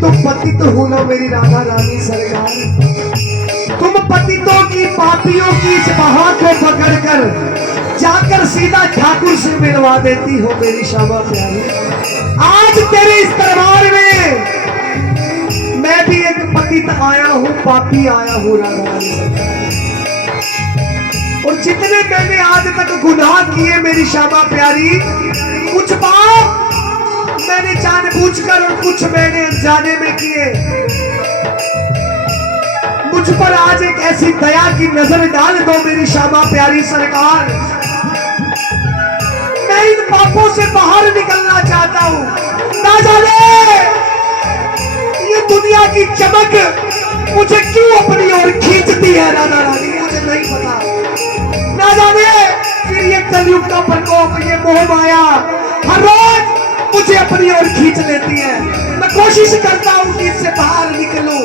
तो पतित हो ना मेरी राधा रानी सरकार। तुम पतितों की पापियों की इस बहा को पकड़कर जाकर सीधा ठाकुर से मिलवा देती हो मेरी श्यामा प्यारी। आज तेरे इस दरबार में मैं भी एक पतित आया हूं, पापी आया हूं राधा रानी सरकार। और जितने मैंने आज तक गुनाह किए मेरी श्यामा प्यारी, कुछ पाप मैंने जानबूझकर और कुछ मैंने अनजाने में किए। मुझ पर आज एक ऐसी दया की नजर डाल दो मेरी श्यामा प्यारी सरकार। मैं इन पापों से बाहर निकलना चाहता हूं। ना जाने ये दुनिया की चमक मुझे क्यों अपनी ओर खींचती है राधा रानी, मुझे नहीं पता। ना जाने फिर ये कलयुग का प्रकोप, ये मोह माया हर रोज मुझे अपनी ओर खींच लेती है। मैं कोशिश करता हूं कि इससे बाहर निकलूं,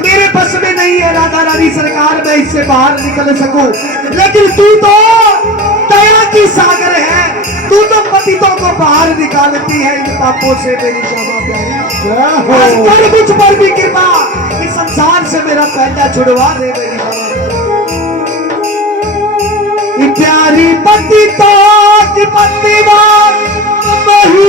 मेरे बस में नहीं है राधा रानी सरकार मैं इससे बाहर निकल सकूं। लेकिन तू तो दया की सागर है, तू तो पतितों को बाहर निकालती है इन पापों से मेरी श्यामा प्यारी। कर मुझ पर भी कृपा, इस संसार से मेरा पहला छुड़वा दे मेरी श्यामा प्यारी। पतितों की पतिवार वही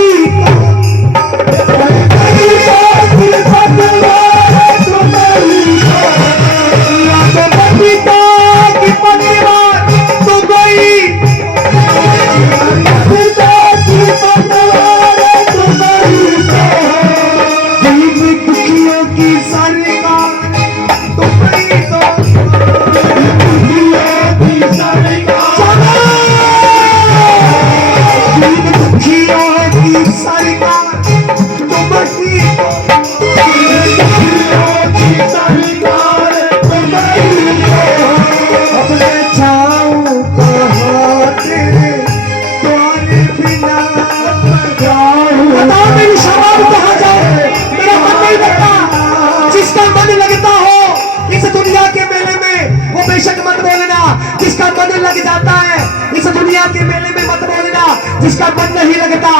लग जाता है इस दुनिया के मेले में मत बोलना, जिसका मन नहीं लगता।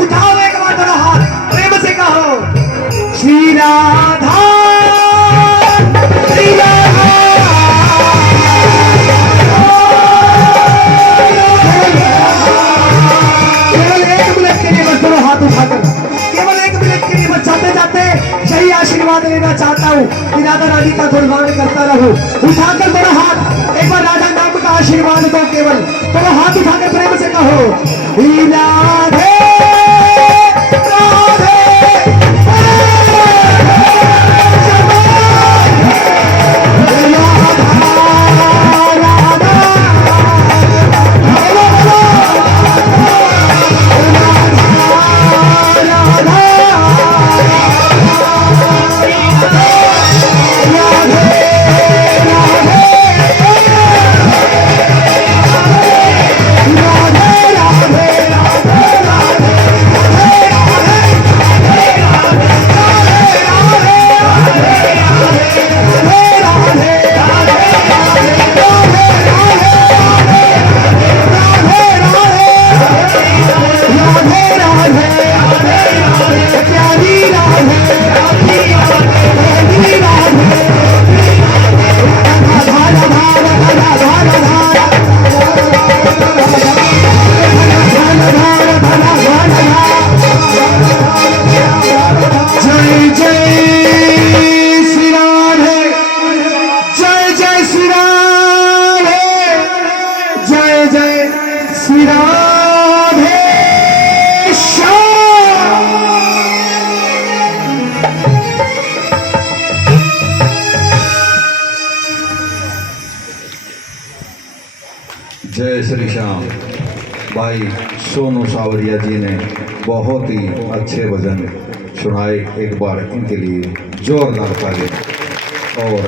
उठाओ एक बार दोनों हाथ, प्रेम से कहो श्री राधा श्री राधा। केवल एक मिनट के लिए बस दोनों हाथ उठाकर, केवल एक मिनट के लिए बस जाते जाते यही आशीर्वाद लेना चाहता हूँ कि राधा रानी का गुणगान करता रहूं। उठाकर दोनों हाथ एक बार राधा नाम का आशीर्वाद दो, केवल दोनों हाथ उठाकर प्रेम से कहो राधे राधे जय श्री श्याम। भाई सोनू सावरिया जी ने बहुत ही अच्छे भजन सुनाए, एक बार इनके लिए जोरदार ताली। और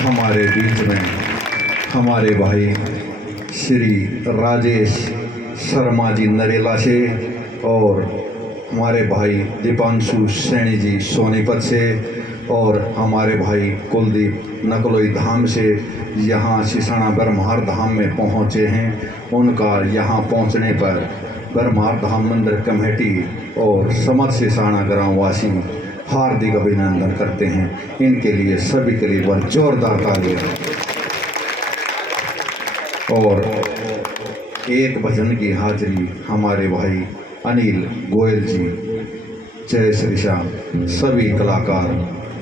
हमारे बीच में हमारे भाई श्री राजेश शर्मा जी नरेला से और हमारे भाई दीपांशु सैनी जी सोनीपत से और हमारे भाई कुलदीप नकलोई धाम से यहाँ सिसाना ब्रह्मार धाम में पहुँचे हैं। उनका यहाँ पहुँचने पर ब्रह्मार धाम मंदिर कमेटी और समस्त सिसाना ग्रामवासी हार्दिक अभिनंदन करते हैं। इनके लिए सभी के लिए एक बार जोरदार तालियां। और एक भजन की हाजिरी हमारे भाई अनिल गोयल जी। जय श्री श्याम। सभी कलाकार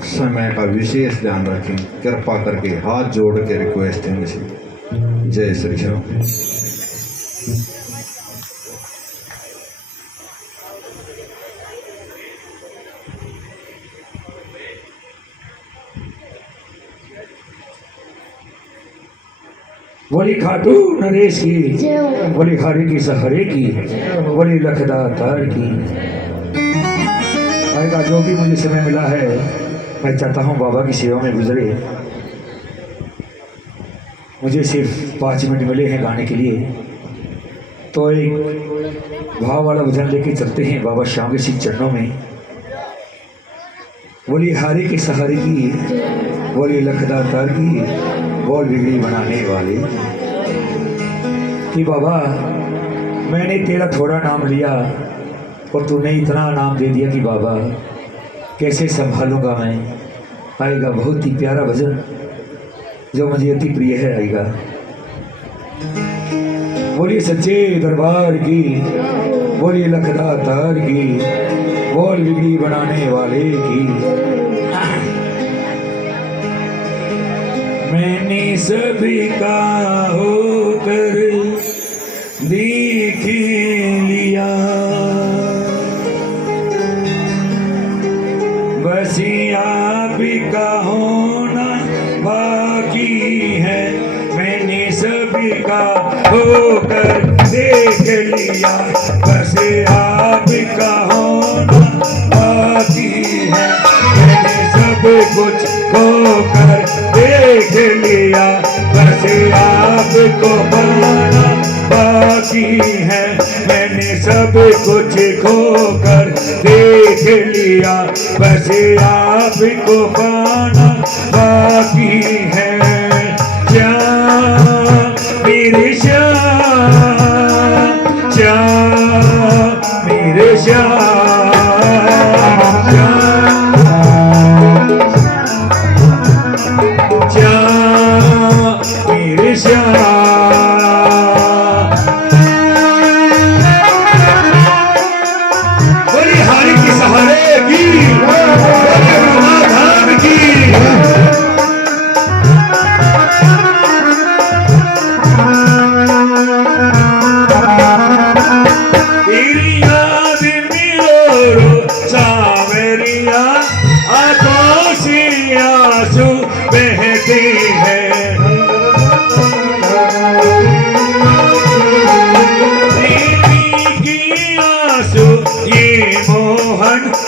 समय का विशेष ध्यान रखें, कृपा करके हाथ जोड़ के रिक्वेस्ट है इनसे। जय श्री श्याम। बोली खाटू नरेश की, बोली हरे की सहरे की, बोली लखदा तार की। आएगा जो भी मुझे समय मिला है, मैं चाहता हूँ बाबा की सेवा में गुजरे। मुझे सिर्फ 5 मिनट मिले हैं गाने के लिए, तो एक भाव वाला भजन लेके चलते हैं बाबा श्याम के सिंह चरणों में। बोली हारे के सहारे की, बोली लखदा तार की, बोल बिगड़ी बनाने वाले। कि बाबा मैंने तेरा थोड़ा नाम लिया और तूने इतना नाम दे दिया कि बाबा कैसे संभालूंगा मैं। आएगा बहुत ही प्यारा भजन जो मुझे अति प्रिय है, आएगा। बोलिए सच्चे दरबार की, बोलिए लखदा तार की, बोल बिगड़ी बनाने वाले की। मैंने सभी का होकर देख लिया, बस आप का होना बाकी है। मैंने सभी का होकर देख लिया, बस आप का होना बाकी है। मैंने सब कुछ होकर देख लिया, बस आपको पाना बाकी है। मैंने सब कुछ खोकर देख लिया, बस आपको पाना बाकी है। श्याम मेरे श्याम, श्याम मेरे श्याम,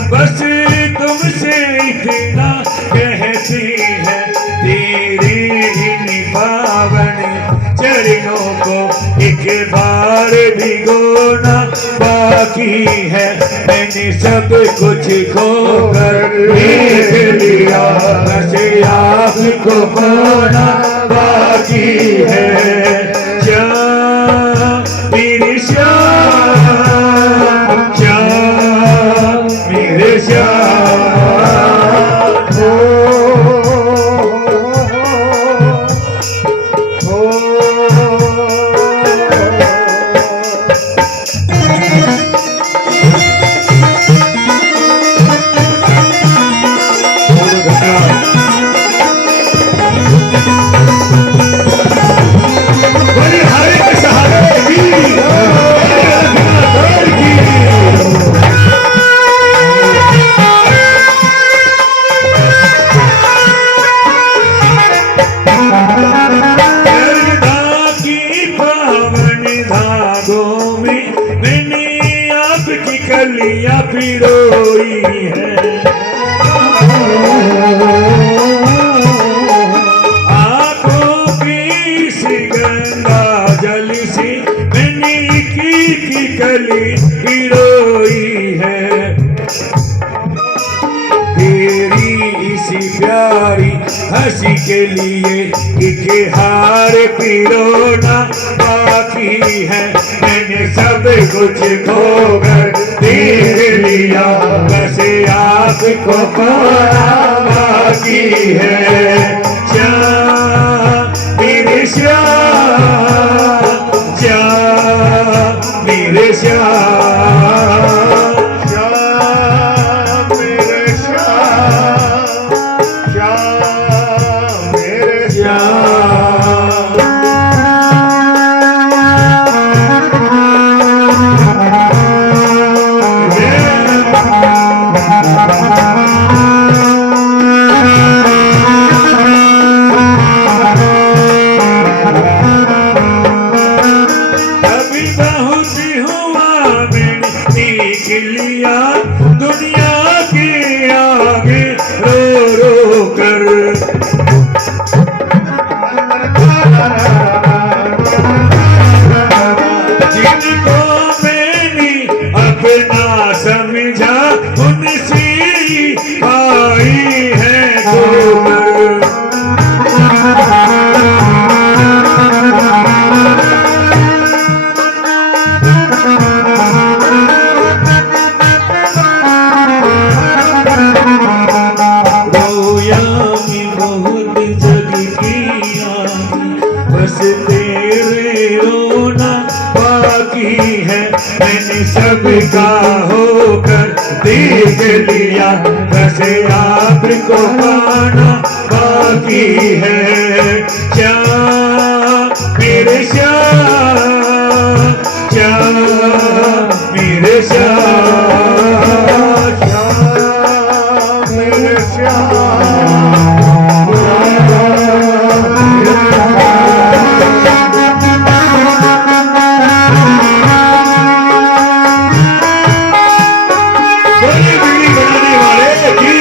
बस तुमसे इतना कहती है, तेरे इन पावन चरणों को एक बार भिगोना बाकी है। मैंने सब कुछ खोकर देख लिया, बस आपको पाना बाकी है। श्याम मेरे श्याम, श्याम मेरे श्याम। कलियां पिरोई है, हंसी के लिए एक हार पिरोना बाकी है। मैंने सब कुछ खोकर देख लिया, बस आपको पाना बाकी है। श्याम मेरे श्याम, श्याम मेरे श्याम, श्याम मेरे श्याम, श्याम मेरे कभी बहुत हुआ मैंने देख लिया, दुनिया के आगे रो रो कर। जिनको मैंने अपना समझा उनसे ही आई है ठोकर। रोया में बहुत जग किया, बस तेरे रोना बाकी है। मैंने सबका होकर देख लिया, बस आपको पाना बाकी है। श्याम मेरे श्याम, श्याम मेरे श्याम, श्याम मेरे श्याम। बड़ी बिगड़ी बनाने वाले की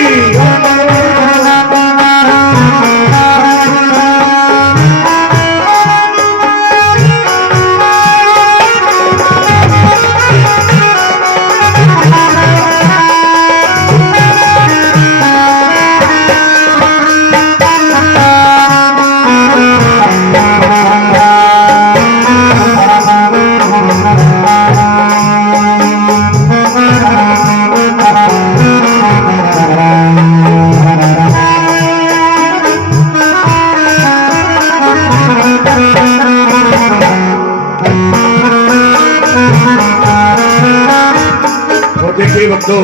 और देखिए बच्चों,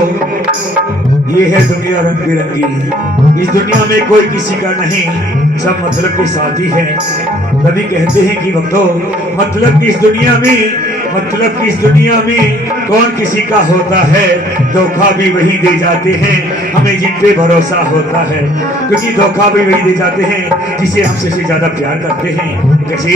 ये है दुनिया रंग बिरंगी। इस दुनिया में कोई किसी का नहीं, सब मतलब के साथी हैं। तभी कहते हैं कि बच्चों, मतलब इस दुनिया में, मतलब इस दुनिया में कौन किसी का होता है। धोखा भी वही दे जाते हैं हमें जिन पे भरोसा होता है, क्योंकि धोखा भी वही दे जाते हैं जिसे हम सबसे ज्यादा प्यार करते हैं। कैसे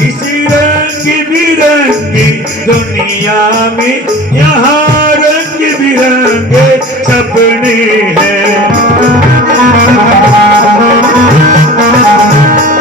इसी रंग बिरंगी दुनिया में यहाँ रंग बिरंगे सपने हैं।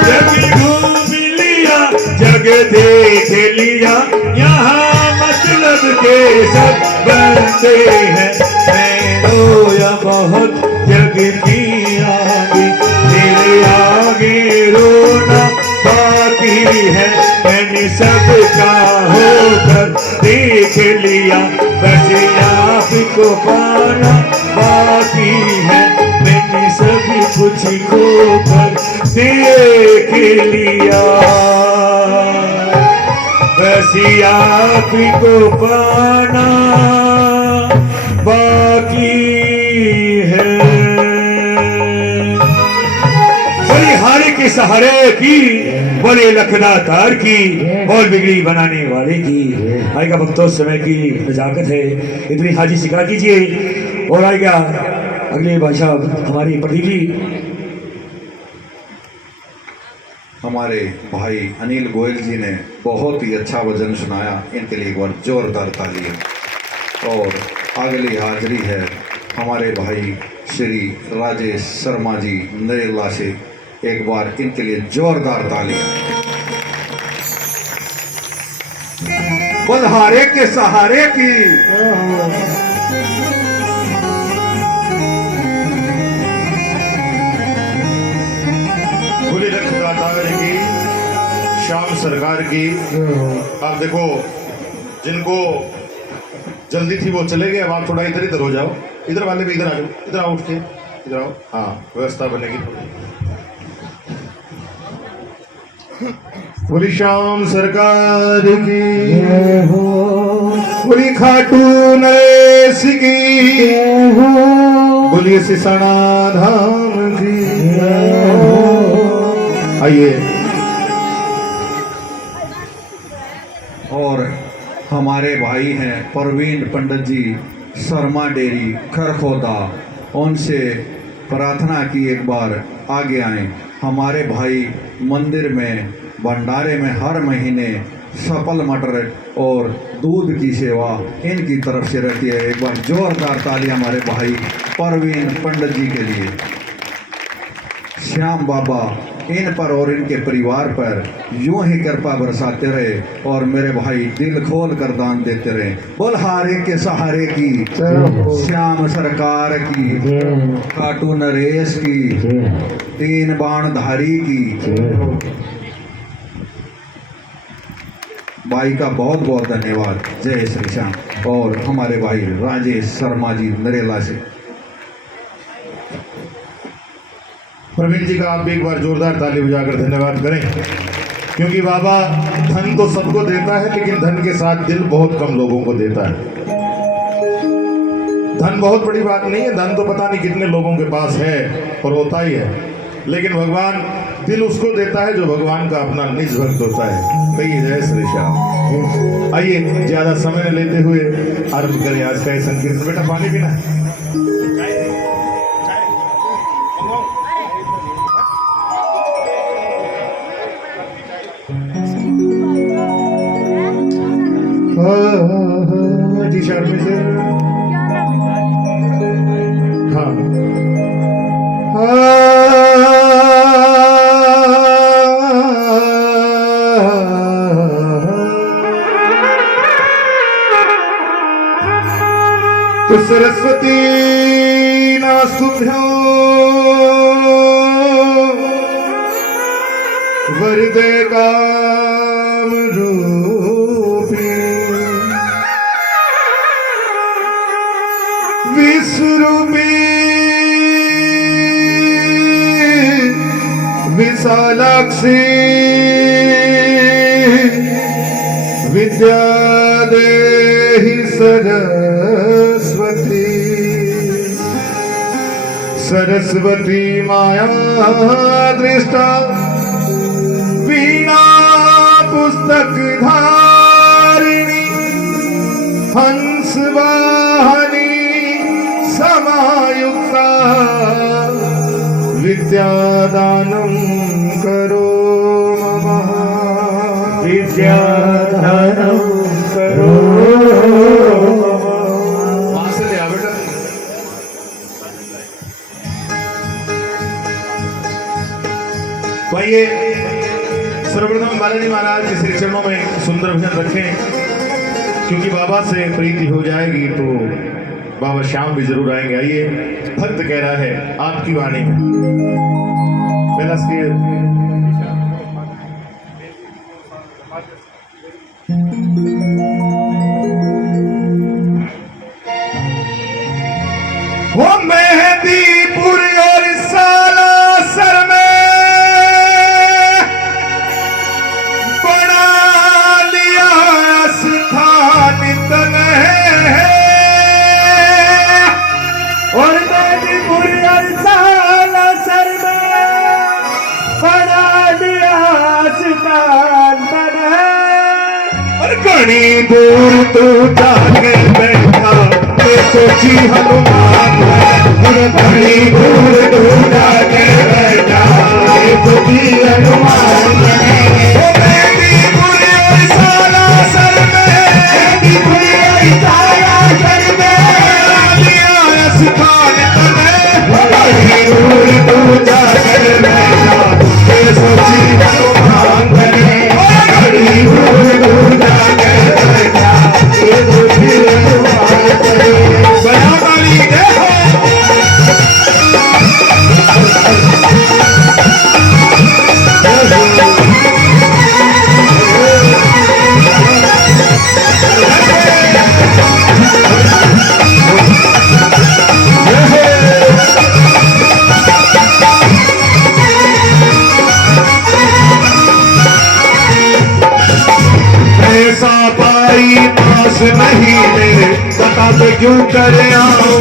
जग घूम लिया, जग देख लिया, यहाँ मतलब के सब बंदे हैं। मैं रोया बहुत जग की आगे, तेरे आगे रोना बाकी है। मैंने सबका होकर देख लिया, बस आपको पाना बाकी है। मैंने सभी कुछ खोकर देख लिया, बस आपको पाना बाकी है। बलिहारी के सहारे की, बोले लखदा तार की, और बिगड़ी बनाने वाले की। आएगा भक्तों समय की नजाकत है, इतनी हाजी सिखा कीजिए। और आएगा अगले भाषा हमारी प्रदीप जी। हमारे भाई अनिल गोयल जी ने बहुत ही अच्छा भजन सुनाया, इनके लिए एक बार जोरदार तालियां। और अगली हाजिरी है हमारे भाई श्री राजेश शर्मा जी नरेला से, एक बार इनके लिए जोरदार तालियां। बलहारे के सहारे की सरकार की। आप देखो, जिनको जल्दी थी वो चले गए, अब आप थोड़ा इधर इधर हो जाओ। इधर वाले भी इधर आ जाओ, इधर आओ, उठ के इधर आओ। हाँ, व्यवस्था बनेगी। बोली श्याम सरकार की, बोली खाटू नरेश की, बोलिए सिसना धाम की। आइए। और हमारे भाई हैं प्रवीण पंडित जी, शर्मा डेरी खरखोदा, उनसे प्रार्थना की एक बार आगे आए। हमारे भाई मंदिर में भंडारे में हर महीने सफल मटर और दूध की सेवा इनकी तरफ से रहती है। एक बार जोरदार ताली हमारे भाई प्रवीण पंडित जी के लिए। श्याम बाबा इन पर और इनके परिवार पर यूं ही कृपा बरसाते रहे और मेरे भाई दिल खोल कर दान देते रहे। बोल हारे के सहारे की, श्याम सरकार की, खाटू नरेश की, तीन बाण धारी की। भाई का बहुत बहुत धन्यवाद। जय श्री श्याम। और हमारे भाई राजेश शर्मा जी नरेला से। प्रवीण जी का आप भी एक बार जोरदार ताली बजाकर धन्यवाद करें, क्योंकि बाबा धन तो सबको देता है, लेकिन धन के साथ दिल बहुत कम लोगों को देता है। धन बहुत बड़ी बात नहीं है, धन तो पता नहीं कितने लोगों के पास है और होता ही है, लेकिन भगवान दिल उसको देता है जो भगवान का अपना निज भक्त होता है। कहिए जय श्री श्याम। आइए, ज्यादा समय न लेते हुए आरंभ करें आज का ये संकीर्तन। बेटा पानी पीना है? जी शर्मी से। हाँ, तो सरस्वती नास्तुभ्यो वरदे काम रूपी विश्वरूपी विशालाक्षी विद्या देहि सरस्वती। सरस्वती माया दृष्टा वीणा पुस्तक धारिणी हंस वाहनी समायुक्ता विद्यादानं करो मम। विद्यादानं करो। वहां से ले आ बेटा। तो आइए, सर्वप्रथम बालाजी महाराज के श्री चरणों में सुंदर भजन रखें, क्योंकि बाबा से प्रीति हो जाएगी तो बाबा श्याम भी जरूर आएंगे। आइए, भक्त कह रहा है आपकी वाणी में। पहला वो मेहंदीपुर और सालासर में बना लिया स्थान तन्हे और मेहंदीपुर और सालासर में बना लिया स्थान तन्हे। और घनी दूर तू जाके बैठा सोची हनुमान और घनी दूर तू जाके बैठा सोची हनुमान। क्यों कर आऊं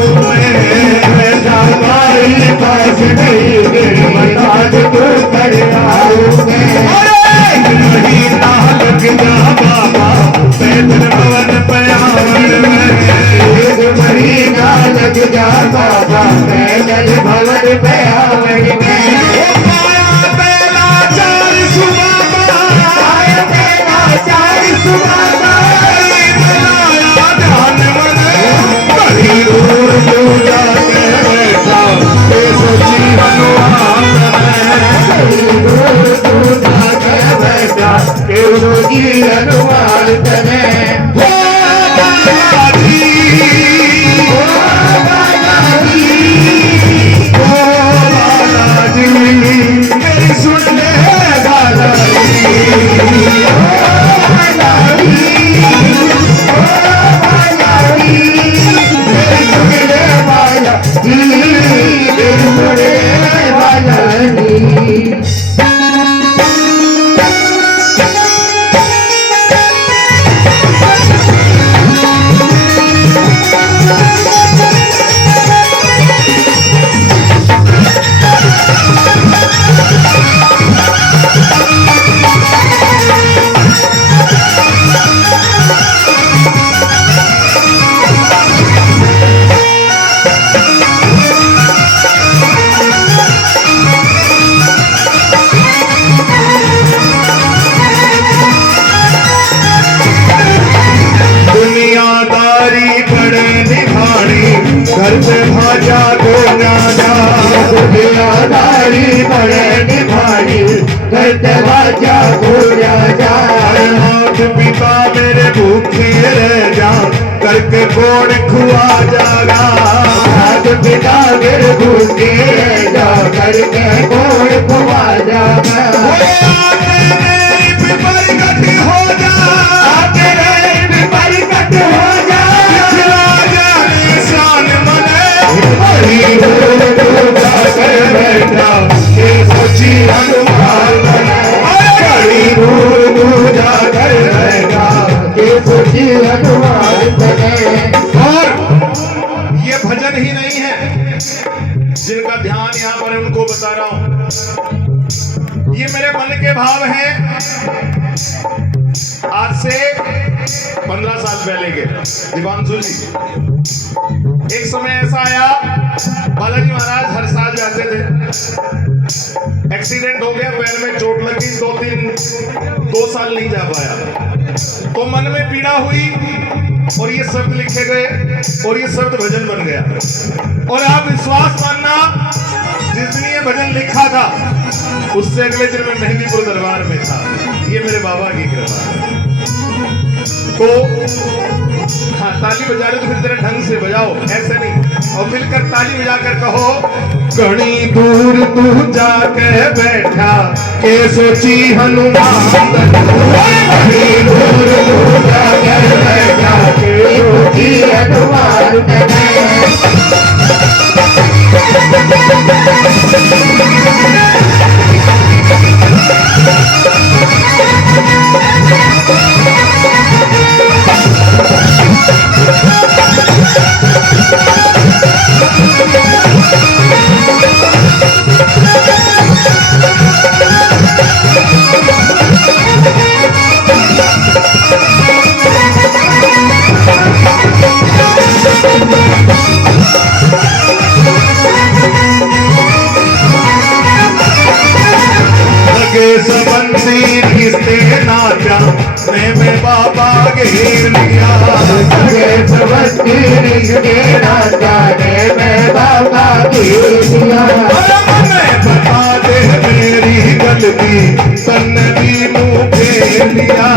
मैं जाबाई पास नहीं गई मनाज क्यों कर आऊं मैं महीना लग जा बाबा पैदल भवन पयावड़ में महीना लग जा बाबा पैदल भवन पयावड़ में पाया बेला चार सुबह पाया बेला चार सुबह दूर पूजा के बैठा ये सोची हनुमान दूर पूजा के बैठा ये सोची हनुमान तने बालाजी मेरी सुन ले घर पे भाजा को ना जा दुनियादारी बड़े निभानी घर पे भाजा को ना जा हाथ पिता मेरे भूखे रह जा करके कौन खुआ जागा हाथ पिता मेरे भूखे रह जा करके कौन खुआ जागा मेरी विपरीत हो जा मेरे विपरीत हो जा बैठा ये सोची हनुमान बड़ी दूर दूर जाकर बैठा ये सोची हनुमान बने। और ये भजन ही नहीं है जिनका ध्यान यहाँ पर उनको बता रहा हूँ, ये मेरे मन के भाव हैं। आज से 15 साल पहले के दिवांशु जी, एक समय ऐसा आया बालाजी महाराज हर साल जाते थे, एक्सीडेंट हो गया, पैर में चोट लगी, 2 साल नहीं जा पाया। तो मन में पीड़ा हुई और ये शब्द लिखे गए और ये शब्द भजन बन गया। और आप विश्वास मानना, जिस दिन ये भजन लिखा था उससे अगले दिन में मेहंदीपुर दरबार में था। ये मेरे बाबा की कृपा है। तो हाँ, ताली बजा रहे तो फिर तेरे ढंग से बजाओ, ऐसे नहीं, और मिलकर ताली बजाकर कहो, कहीं दूर तू जाके बैठा ये सोची हनुमान कहीं दूर तू जाके बैठा ये सोची हनुमान। सबंती किसने नाचा मैं बाबा घेर लिया सबंती किसने नाचा मैं बाबा घेर लिया। मैं बता दे मेरी गलती तन्ने भी मुँह फेर लिया,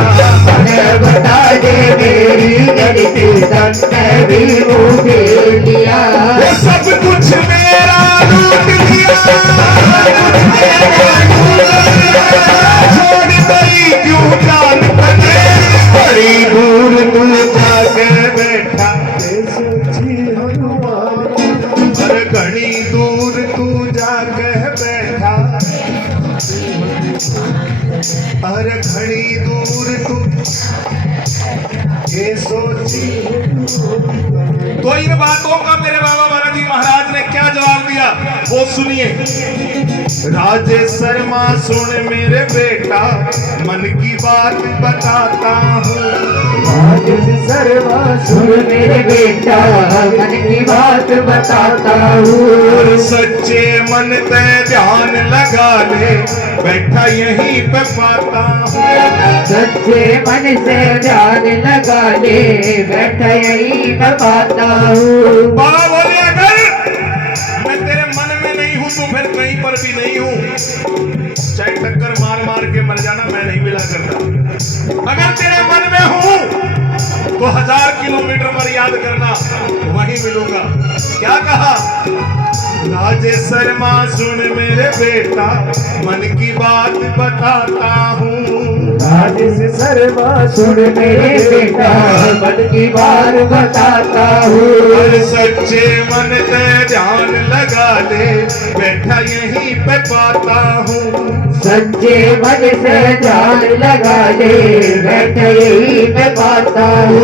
मैं बता दे मेरी गलती तन्ने भी मुँह फेर लिया। सब कुछ मेरा लूट लिया, छोड़ गई क्यों जान बने बड़ी दूर तू जाके बैठा सोची हनुमान। अरे घनी दूर तू जाके बैठा, अरे घनी दूर तू ये सोची तो इन बातों का मेरे बाबा बालाजी महाराज ने क्या जवाब दिया वो सुनिए। राजे शर्मा सुन मेरे बेटा मन की बात बताता हूँ। शर्मा सुन मेरे बेटा मन की बात बताता हूँ। सच्चे मन पे ध्यान लगा ले बैठा यहीं पे पाता हूँ। सच्चे मन से ध्यान लगा ले बैठा यहीं पे पाता हूँ। बाबा बोले अगर मैं तेरे मन में नहीं हूँ तो फिर कहीं पर भी नहीं हूँ। चाहे टक्कर मार मार के मर जाना मैं नहीं मिला करता। अगर तेरे मन में हूँ तो 1000 किलोमीटर पर याद करना वहीं मिलूंगा। क्या कहा? राजे शर्मा सुन मेरे बेटा मन की बात बताता हूँ। राजेश शर्मा सुन मेरे बेटा मन की बात बताता हूँ। और सच्चे मन पे ध्यान लगा ले बैठा यहीं पे पाता हूँ। सच्चे मन से ध्यान लगा ले बैठा यहीं पे पाता हूँ।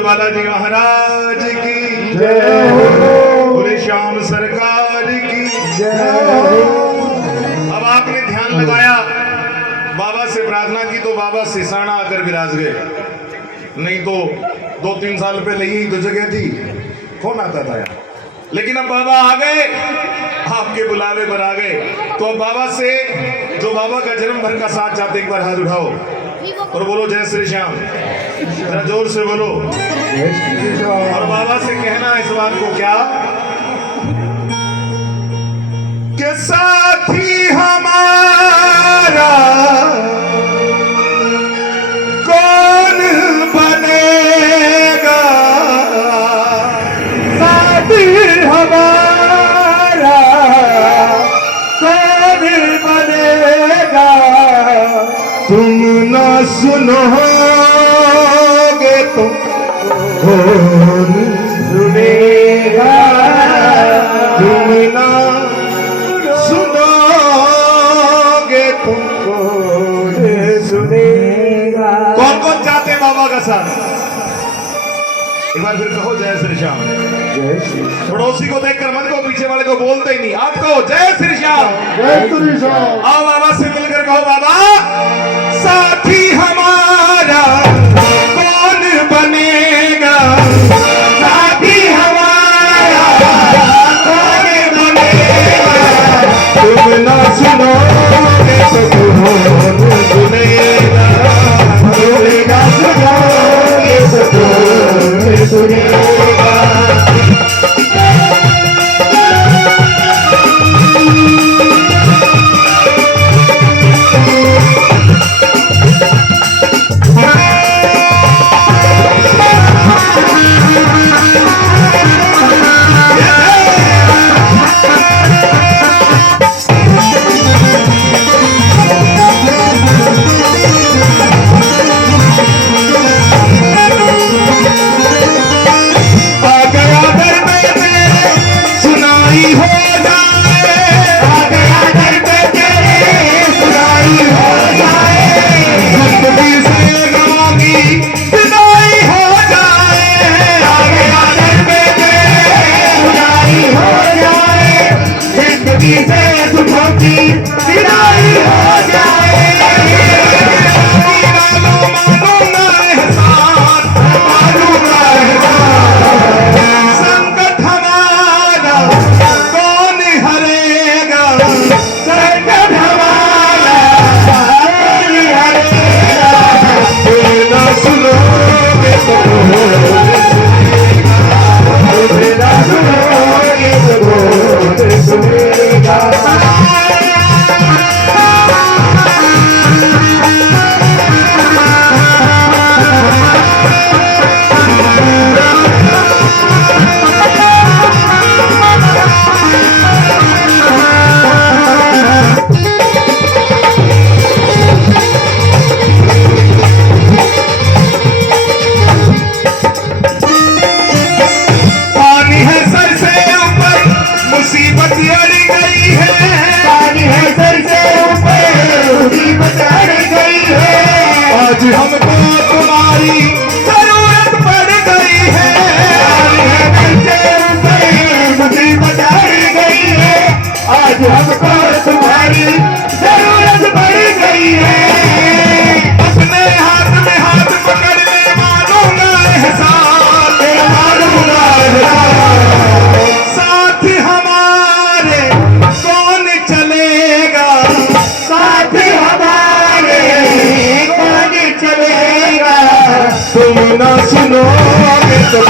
बालाजी महाराज की बोले श्याम सरकार की। अब आपने ध्यान लगाया बाबा से प्रार्थना की तो बाबा सिसाना आकर विराज गए। नहीं तो 2-3 साल पहले यही तो जगह थी, कौन आता था यार। लेकिन अब बाबा आ गए, आपके बुलावे पर आ गए। तो अब बाबा से जो बाबा का जन्म भर का साथ चाहते एक बार हाथ उठाओ और बोलो जय श्री श्याम। जरा जोर से बोलो। और बाबा से कहना इस बात को क्या कि साथी हमारा कौन बनेगा। साथी हमारा कौन बनेगा। तुम न सुनोगे तो कौन सुनेगा। तुम न सुनोगे तो कौन सुनेगा। कौन कौन चाहते हैं बाबा का साथ? एक बार फिर कहो जय श्री श्याम। जय श्री पड़ोसी को देखकर मत को, पीछे वाले को बोलते ही नहीं, आप कहो जय श्री श्याम। जय श्री श्याम। आओ बाबा से मिलकर कहो बाबा साथी हमारा कौन बनेगा। साथी हमारा कौन बनेगा। तुम ना सुनोगे तो कौन सुनेगा। तुम ना सुनोगे तो कौन सुनेगा। ना सुनोगे तो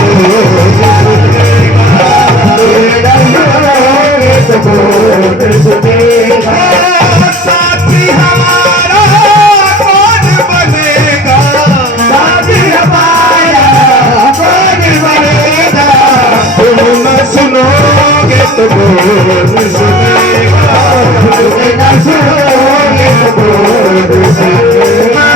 साथी हमारा कौन बनेगा, साथी हमारा कौन बनेगा, तुम न सुनोगे तो कौन सुनेगा, तुम न सुनोगे तो कौन सुनेगा।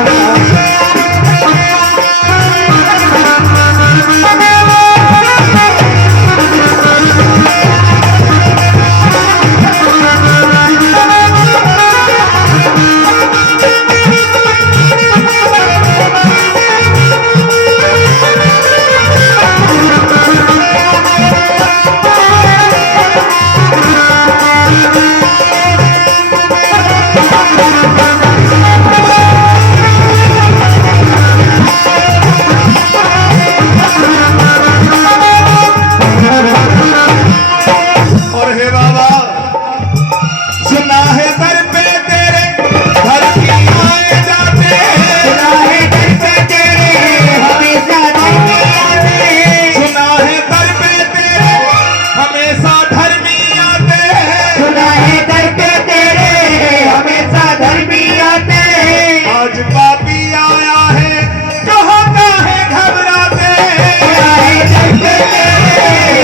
और हे बाबा सुना है दर पे तेरे धरती आए जाते, सुना है दर पे तेरे हमेशा धर्मी आते, सुना है दर पे तेरे हमेशा धर्मी आते, सुना है दर पे तेरे हमेशा धर्मी आते, आज पापी आया है कहाँ का है घबराते, सुना है दर पे तेरे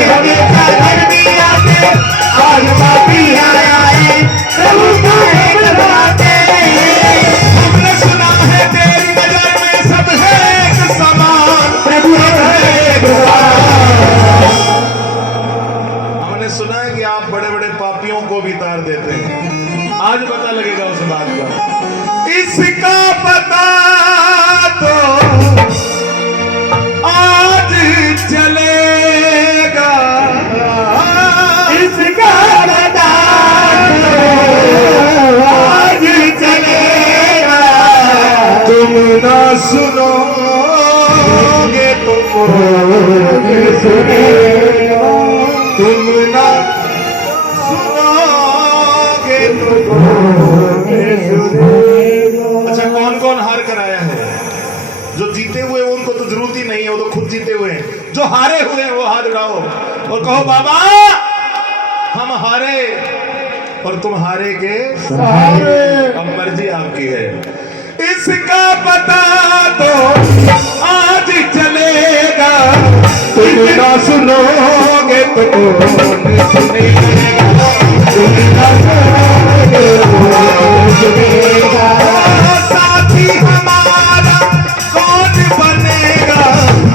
हमेशा धर्मी आते, आज पापी आया है प्रभु का है घबराते। हमने सुना है तेरी नजर में सब है एक समान, प्रभु है हमने सुना है कि आप बड़े बड़े पापियों को भी तार देते हैं, आज पता लगेगा उस बात का। इसका पता तो आज चलेगा, इसका बता आज चलेगा, तुम ना सुनोगे तो सुनेगा, तुम ना सुनोगे तो अच्छा, कौन कौन हार कर आया है? जो जीते हुए हैं, उनको तो जरूरत ही नहीं है, वो तो खुद जीते हुए हैं। जो हारे हुए हैं वो हाथ उठाओ और कहो बाबा हम हारे और तुम हारे के अब मर्जी आपकी है। इसका पता तो आज चलेगा, तुम ना सुनोगे तो कौन सुनेगा, तुम ना सुनोगे तो कौन सुनेगा, साथी हमारा कौन बनेगा,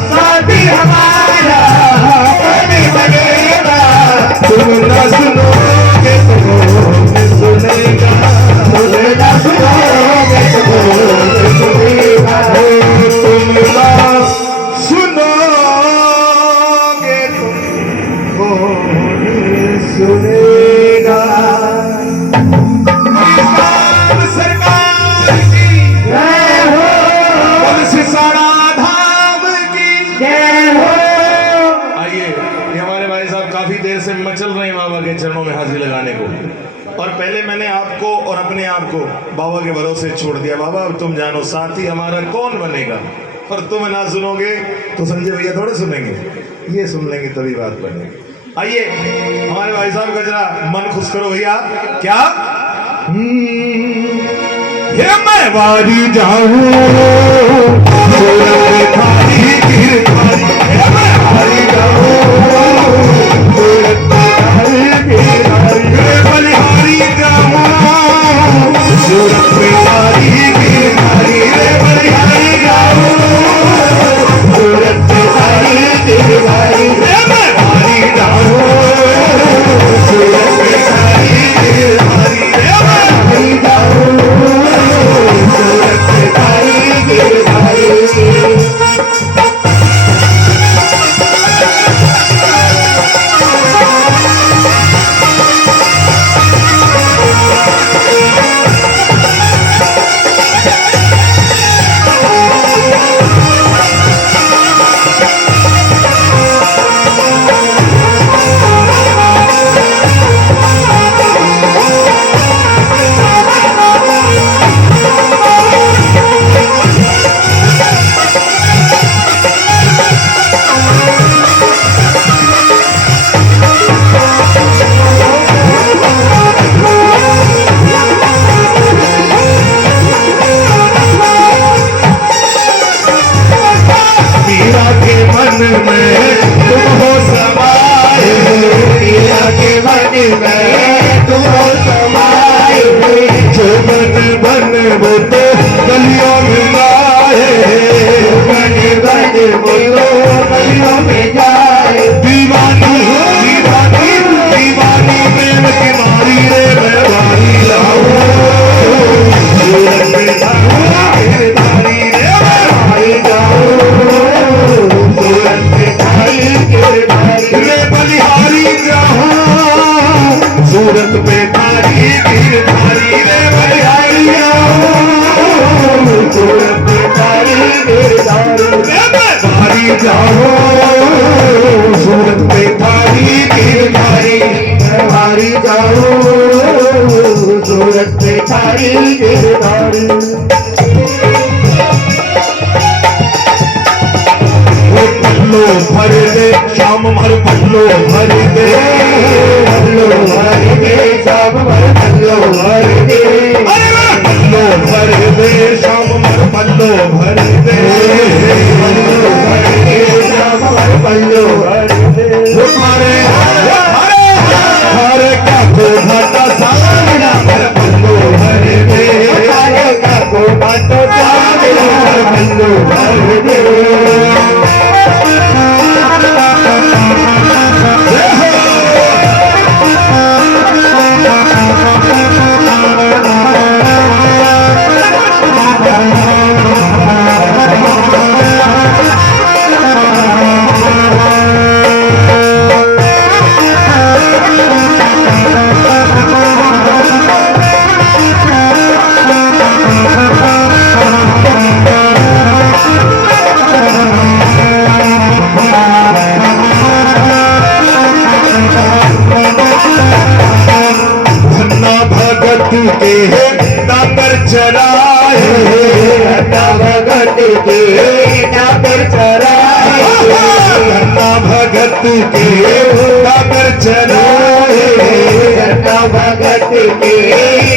साथी हमारा कौन बनेगा, तुम ना सुनोगे तो कौन सुनेगा, तुम न सुनोगे तो कौन सुनेगा, तुम ना सुनोगे तो कौन सुनेगा। सरकार की जय हो, बंसी सारा धाम की जय हो। आइए, ये हमारे भाई साहब काफी देर से मचल रहे हैं बाबा के चरणों में हाजिरी लगाने को, और पहले मैंने आपको और अपने आप को बाबा के भरोसे छोड़ दिया। बाबा अब तुम जानो साथी हमारा कौन बनेगा, और तुम ना सुनोगे तो संजय भैया थोड़े सुनेंगे, ये सुन लेंगे तभी बात बनेगी। आइए हमारे भाई साहब का जरा मन खुश करो भैया। क्या ये मैं वारी जाऊं खाली गिर खाली, ये मैं वारी जाऊं बलिहारी जाऊं सूरत में खाली गिर खाली, रे बलिहारी जाऊं सूरत में खाली गिर खाली, रे मैं वारी जाऊं सूरत में खाली गिर खाली, रे मैं वारी जाऊं सूरत में खाली गिर खाली। बन वो तो गलियों में जाए, बन बन वो तो गलियों में जाए। दीवानी दीवानी दीवानी प्रेम की मारी रे मैं मारी लाऊं, सूरत पे गिरधारी रे मैं मारी जाऊं, सूरत पे गिरधारी रे बलिहारी जाऊं, सूरत पे धारी गिरधारी रे बलिहारी जाऊं, सूरत पे धारी गिरधारी रे बलिहारी जाऊं, सूरत पे धारी गिरधारी बलिहारी जाऊं, सूरत पे धारी गिरधारी। पल्लो भर दे शाम भर पल्लो भर दे, पल्लो भर दे शाम भर पल्लो भर दे, पल्लो भर दे शाम भर पल्लो भर दे, पल्लो भर दे शाम भर पल्लो भर दे। हमारे हरे का को घाटा सामना भर पल्लो भर दे, हरे का को घाटा सामना भर पल्लो भर दे। के डाकर चराए, भगत के डाकर चराए, भगत के डाकर चराए, भगत के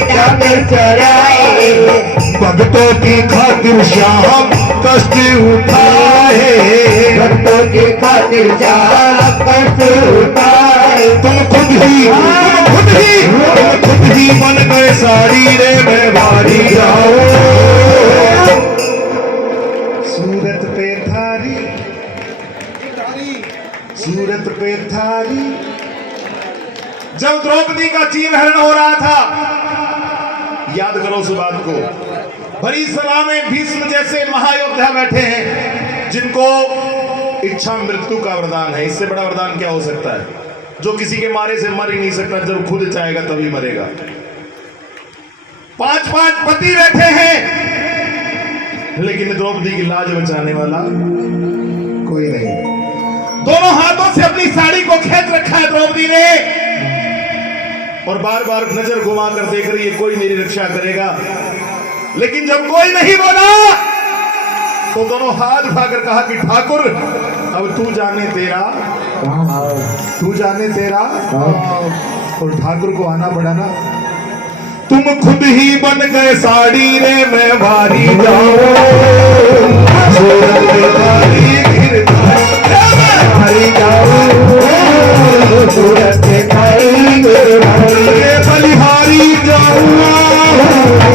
डाकर चराए। भक्तों की खातिर श्याम कष्ट उठाए, भक्तों की खातिर श्याम कष्ट उठाए। तुम खुद ही बन गए साड़ी रे मैं भारी जाओ, सूरत पे थारी सूरत पे थारी। जब द्रौपदी का चीन हरण हो रहा था, याद करो उस बात को, भरी सभा में भीष्म जैसे महायोद्धा बैठे हैं जिनको इच्छा मृत्यु का वरदान है। इससे बड़ा वरदान क्या हो सकता है? जो किसी के मारे से मर ही नहीं सकता, जब खुद चाहेगा तभी मरेगा। 5 पति बैठे हैं, लेकिन द्रौपदी की लाज बचाने वाला कोई नहीं। दोनों हाथों से अपनी साड़ी को खींच रखा है द्रौपदी ने, और बार बार नजर घुमा कर देख रही है कोई मेरी रक्षा करेगा। लेकिन जब कोई नहीं बोला तो दोनों हाथ उठाकर कहा कि ठाकुर अब तू जाने तेरा, तू जाने तेरा। और ठाकुर को आना पड़ा ना। तुम खुद ही बन गए साड़ी रे मैं भारी जाऊं, सूरत पे भारी गिरधारी जाऊं, सूरत पे भारी बलिहारी जाऊं,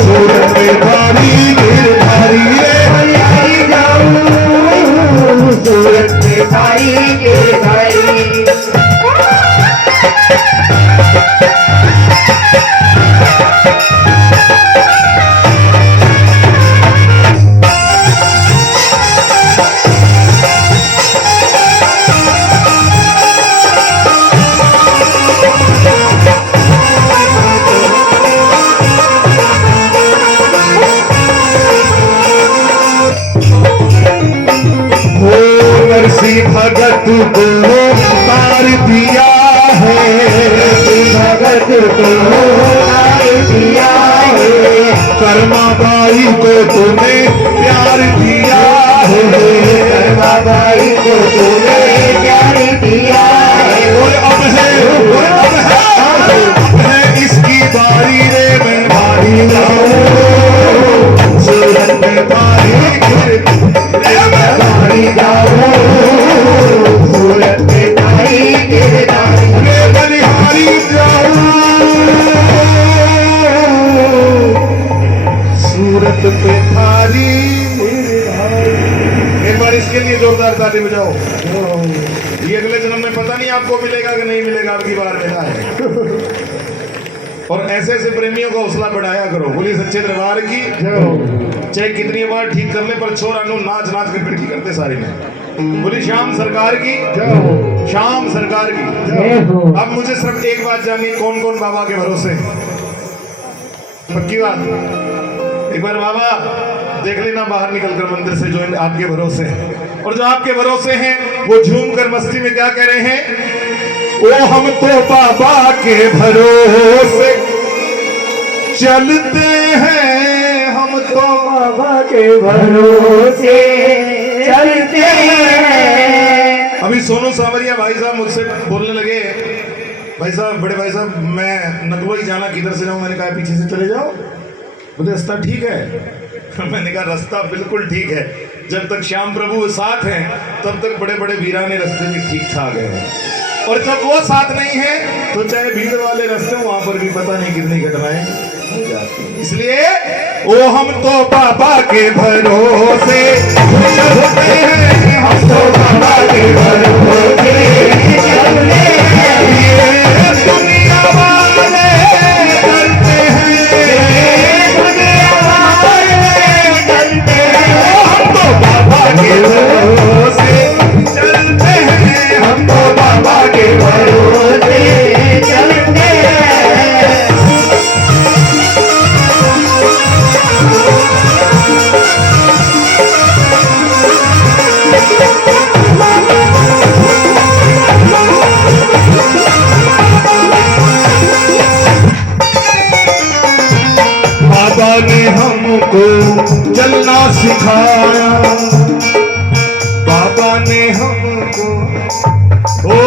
सूरत पे भारी गिरधारी रे बलिहारी जाऊं, सूरत पे भारी गिरधारी। भगत को तार दिया है, भगत को तार दिया है, कर्मा बाई को तूने प्यार दिया है, कर्मा बाई को तूने प्यार दिया है। और अब है इसकी बारी रे मैं भारी जाऊं, सूरत में भारी भारी जाऊं, सूरत में भारी रे बलिहारी जाऊं। सूरत पे थारी एक बार इसके लिए जोरदार ताली बजाओ। ये अगले जन्म में पता नहीं आपको मिलेगा कि नहीं मिलेगा, आपकी बार मिला है। और ऐसे ऐसे प्रेमियों का हौसला बढ़ाया करो। बोलिए सच्चे दरबार की। चाहे कितनी बार ठीक कर ले पर छोरा नो नाच नाच के पिट्ठी करते सारी में। बोली श्याम सरकार की, श्याम सरकार की। अब मुझे सिर्फ एक बात जाननी, कौन कौन बाबा के भरोसे? पक्की बात, एक बार बाबा देख लेना बाहर निकलकर मंदिर से, जो आपके भरोसे हैं। और जो आपके भरोसे हैं वो झूम कर मस्ती में क्या कह रहे हैं? ओ हम तो बाबा के भरोसे चलते हैं, हम तो बाबा के भरोसे चलते हैं। अभी सोनू सावरिया भाई साहब मुझसे बोलने लगे, भाई साहब, बड़े भाई साहब, मैं नकलोई जाना, किधर से जाऊं? मैंने कहा पीछे से चले जाओ। बोले रास्ता ठीक है। मैंने कहा रास्ता बिल्कुल ठीक है, जब तक श्याम प्रभु साथ हैं तब तक बड़े बड़े वीराने रास्ते भी ठीक ठाक हैं, और जब वो साथ नहीं है तो चाहे भीड़ वाले रास्ते वहां पर भी पता नहीं कितनी घटनाएं हो जाती हैं। इसलिए ओ हम तो बाबा के भरोसे चलते हैं, हम तो बाबा के भरोसे चलते हैं। ये दुनिया वाले चलते हैं, दुनिया वाले चलते हैं, हम तो बाबा के भरोसे चलते हैं, हम तो बाबा के भरोसे चलते हैं। बाबा ने हमको चलना सिखाया, बाबा ने हमको, ओ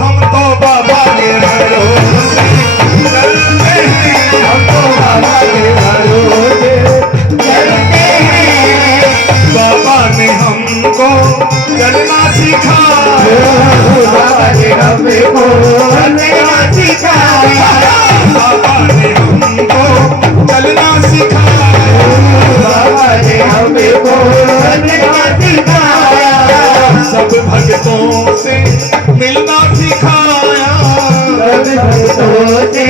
हम तो बाबा के भरोसे चलते हैं, हम तो बाबा के भरोसे चलते हैं। बाबा ने हमको चलना सिखाया, बाबा ने हमको चलना सिखाया, बाबा ने हमको चलना सिखाया, बाबा ने हमको चलना सिखाया। सब भक्तों से मिलना सिखाया, सब भक्तों से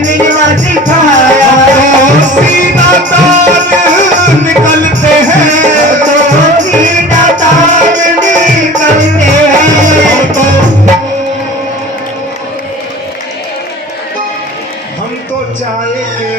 मिलना सिखाया। सीधा तार निकलते हैं, तो सीधा तार निकलते हैं। हम तो चाय के